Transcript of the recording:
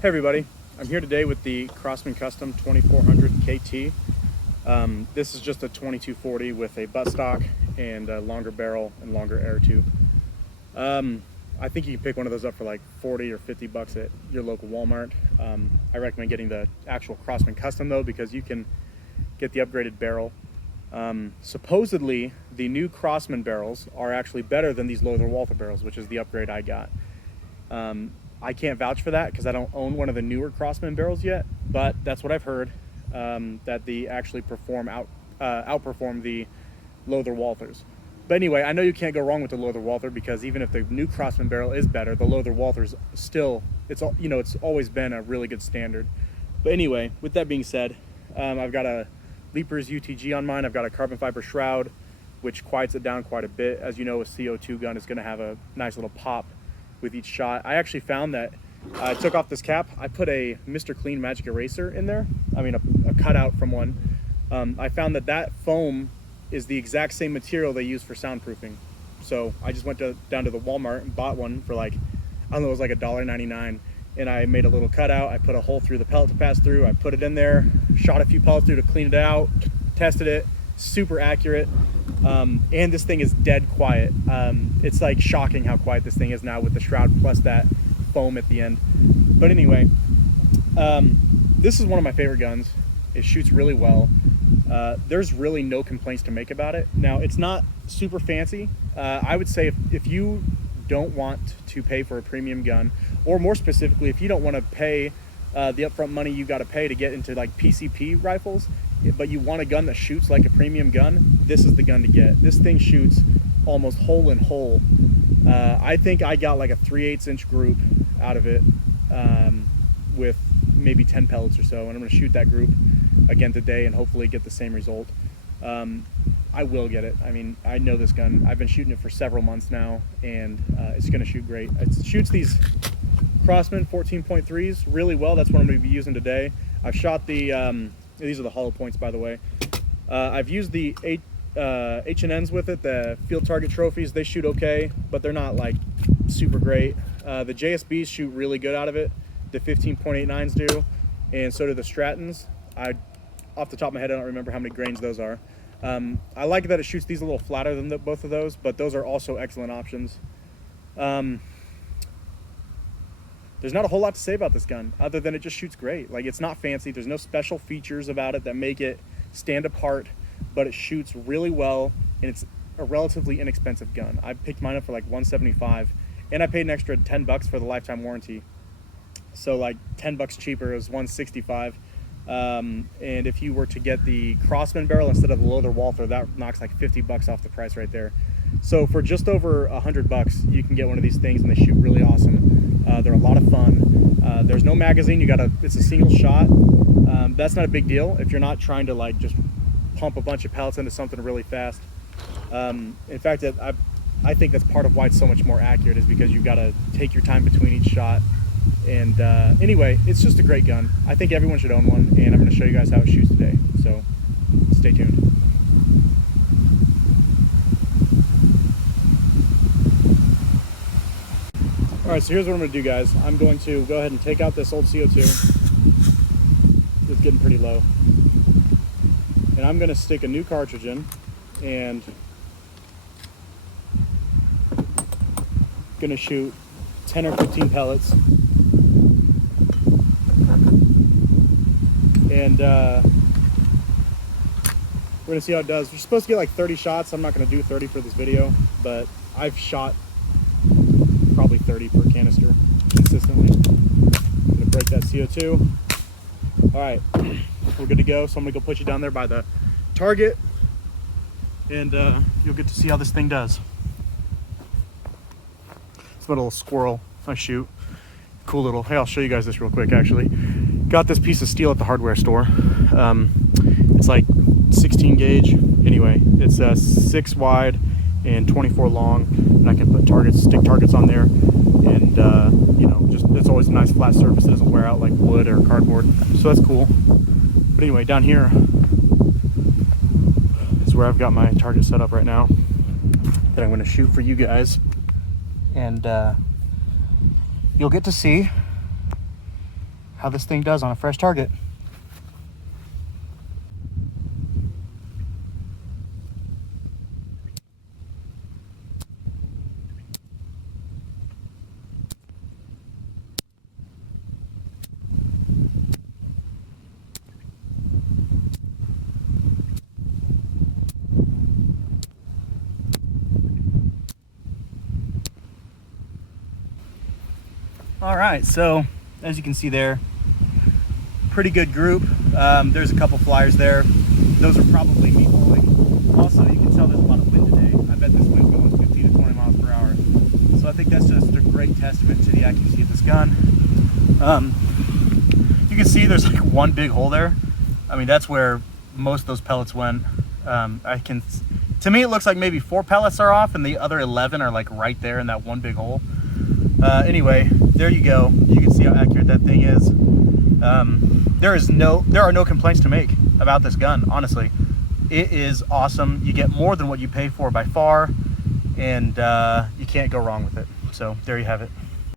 Hey everybody, I'm here today with the Crosman Custom 2400 KT. This is just a 2240 with a buttstock and a longer barrel and longer air tube. I think you can pick one of those up for like 40 or 50 bucks at your local Walmart. I recommend getting the actual Crosman Custom though, because you can get the upgraded barrel. Supposedly the new Crosman barrels are actually better than these Lothar Walther barrels, which is the upgrade I got. I can't vouch for that because I don't own one of the newer Crosman barrels yet, but that's what I've heard, that they actually outperform the Lothar Walthers. But anyway, I know you can't go wrong with the Lothar Walther, because even if the new Crosman barrel is better, the Lothar Walther's still, it's always been a really good standard. But anyway, with that being said, I've got a Leapers UTG on mine. I've got a carbon fiber shroud, which quiets it down quite a bit. As you know, a CO2 gun is going to have a nice little pop with each shot. I actually found that I took off this cap. I put a Mr. Clean Magic Eraser in there. I mean, a cutout from one. I found that foam is the exact same material they use for soundproofing. So I just went down to the Walmart and bought one for like, I don't know, it was like $1.99. And I made a little cutout. I put a hole through the pellet to pass through. I put it in there, shot a few pellets through to clean it out, tested it, super accurate. And this thing is dead quiet. It's like shocking how quiet this thing is now with the shroud plus that foam at the end. But anyway, this is one of my favorite guns. It shoots really well. There's really no complaints to make about it. Now, it's not super fancy. I would say if you don't want to pay for a premium gun, or more specifically, if you don't want to pay the upfront money you got to pay to get into like PCP rifles, but you want a gun that shoots like a premium gun, this is the gun to get. This thing shoots almost hole in hole. I think I got like a 3/8 inch group out of it, with maybe 10 pellets or so, and I'm going to shoot that group again today and hopefully get the same result. I will get it. I mean, I know this gun. I've been shooting it for several months now, and it's going to shoot great. It shoots these Crosman 14.3s really well. That's what I'm going to be using today. I've shot the these are the hollow points, by the way. I've used the H&Ns with it, the field target trophies. They shoot okay, but they're not like super great. The JSBs shoot really good out of it. The 15.89s do, and so do the Strattons. Off the top of my head, I don't remember how many grains those are. I like that it shoots these a little flatter than both of those, but those are also excellent options. There's not a whole lot to say about this gun other than it just shoots great. Like, it's not fancy. There's no special features about it that make it stand apart, but it shoots really well, and it's a relatively inexpensive gun. I picked mine up for like $175, and I paid an extra 10 bucks for the lifetime warranty. So like 10 bucks cheaper, it was $165. And if you were to get the Crosman barrel instead of the Lothar Walther, that knocks like 50 bucks off the price right there. So for just over 100 bucks, you can get one of these things, and they shoot really awesome. They're a lot of fun. There's no magazine. It's a single shot. That's not a big deal if you're not trying to like just pump a bunch of pellets into something really fast. In fact, I think that's part of why it's so much more accurate, is because you've got to take your time between each shot. And anyway, it's just a great gun. I think everyone should own one, and I'm going to show you guys how it shoots today. So stay tuned. All right, so here's what I'm going to do, guys. I'm going to go ahead and take out this old CO2. It's getting pretty low. And I'm going to stick a new cartridge in, and going to shoot 10 or 15 pellets. And we're gonna see how it does. We're supposed to get like 30 shots. I'm not gonna do 30 for this video, but I've shot probably 30 per canister consistently. I'm gonna break that CO2. All right, we're good to go. So I'm gonna go put you down there by the target, and you'll get to see how this thing does. It's a little squirrel I shoot. Cool little, hey, I'll show you guys this real quick actually. Got this piece of steel at the hardware store. It's like 16 gauge. Anyway, it's 6 wide and 24 long, and I can put stick targets on there, and just it's always a nice flat surface. It doesn't wear out like wood or cardboard, so that's cool. But anyway, down here is where I've got my target set up right now that I'm going to shoot for you guys, and you'll get to see how this thing does on a fresh target. All right, so as you can see there, pretty good group. There's a couple flyers there. Those are probably me pulling. Also, you can tell there's a lot of wind today. I bet this wind's going 15 to 20 miles per hour. So I think that's just a great testament to the accuracy of this gun. You can see there's like one big hole there. I mean, that's where most of those pellets went. To me, it looks like maybe 4 pellets are off and the other 11 are like right there in that one big hole. Anyway, there you go. You can see how accurate that thing is. There are no complaints to make about this gun, honestly. It is awesome. You get more than what you pay for by far, and you can't go wrong with it. So there you have it.